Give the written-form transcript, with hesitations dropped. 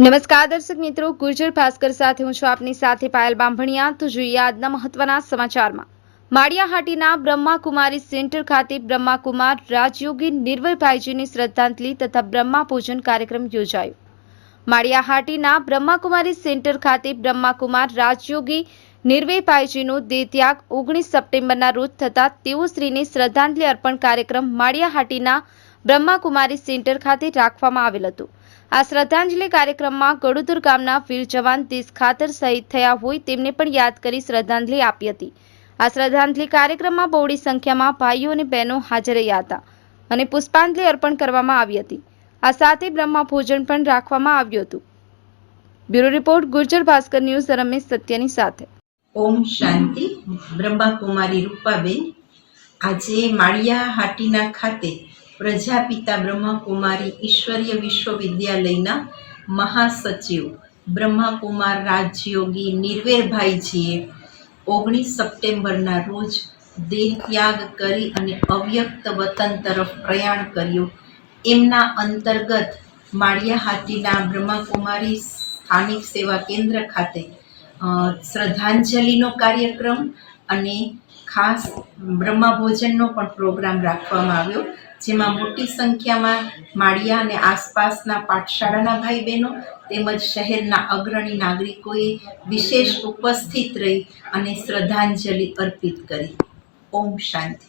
નમસ્કાર દર્શક મિત્રો, ગુર્જર ભાસ્કર સાથે હું છું આપની સાથે પાયલ બાંભણિયા। તો જોઈએ આજના મહત્વના સમાચારમાં। માળિયાહાટીના બ્રહ્માકુમારી સેન્ટર ખાતે બ્રહ્માકુમાર રાજયોગી નિર્વયભાઈજીની શ્રદ્ધાંજલિ તથા બ્રહ્મા પૂજન કાર્યક્રમ યોજાયો। માળિયાહાટીના બ્રહ્માકુમારી સેન્ટર ખાતે બ્રહ્માકુમાર રાજયોગી નિર્વયભાઈજીનો દેહત્યાગ 19 સપ્ટેમ્બરના રોજ થતા તેઓશ્રીને શ્રદ્ધાંજલિ અર્પણ કાર્યક્રમ માળિયાહાટીના બ્રહ્માકુમારી સેન્ટર ખાતે રાખવામાં આવેલ હતો। આ શ્રદ્ધાંજલિ કાર્યક્રમમાં ગડુદુર ગામના વીર જવાન દેશ ખાતર શહીદ થયા હોય તેમને પણ યાદ કરી શ્રદ્ધાંજલિ આપી હતી। આ શ્રદ્ધાંજલિ કાર્યક્રમમાં બહોળી સંખ્યામાં ભાઈઓ અને બહેનો હાજર રહ્યા હતા અને પુષ્પાંજલિ અર્પણ કરવામાં આવી હતી। આ સાથે બ્રહ્મા ભોજન પણ રાખવામાં આવ્યું હતું। Bureau report, Gurjar Bhaskar news, Ramesh સત્યની સાથે। ઓમ શાંતિ। બ્રહ્માકુમારી રૂપાબેન આજે માળિયાહાટીના ખાતે પ્રજાપિતા બ્રહ્માકુમારી ઈશ્વરીય વિશ્વવિદ્યાલયના મહાસચિવ બ્રહ્માકુમાર રાજયોગી નિર્વેરભાઈજીએ 19 સપ્ટેમ્બરના રોજ દેહત્યાગ કરી અને અવ્યક્ત વતન તરફ પ્રયાણ કર્યું। એમના અંતર્ગત માળિયાહાટીના બ્રહ્માકુમારી સ્થાનિક સેવા કેન્દ્ર ખાતે શ્રદ્ધાંજલિનો કાર્યક્રમ અને ખાસ બ્રહ્મા ભોજનનો પણ પ્રોગ્રામ રાખવામાં આવ્યો, જેમાં મોટી સંખ્યામાં માળિયા અને આસપાસના પાઠશાળાના ભાઈ બહેનો તેમજ શહેરના અગ્રણી નાગરિકોએ વિશેષ ઉપસ્થિત રહી અને શ્રદ્ધાંજલિ અર્પિત કરી। ઓમ શાંતિ।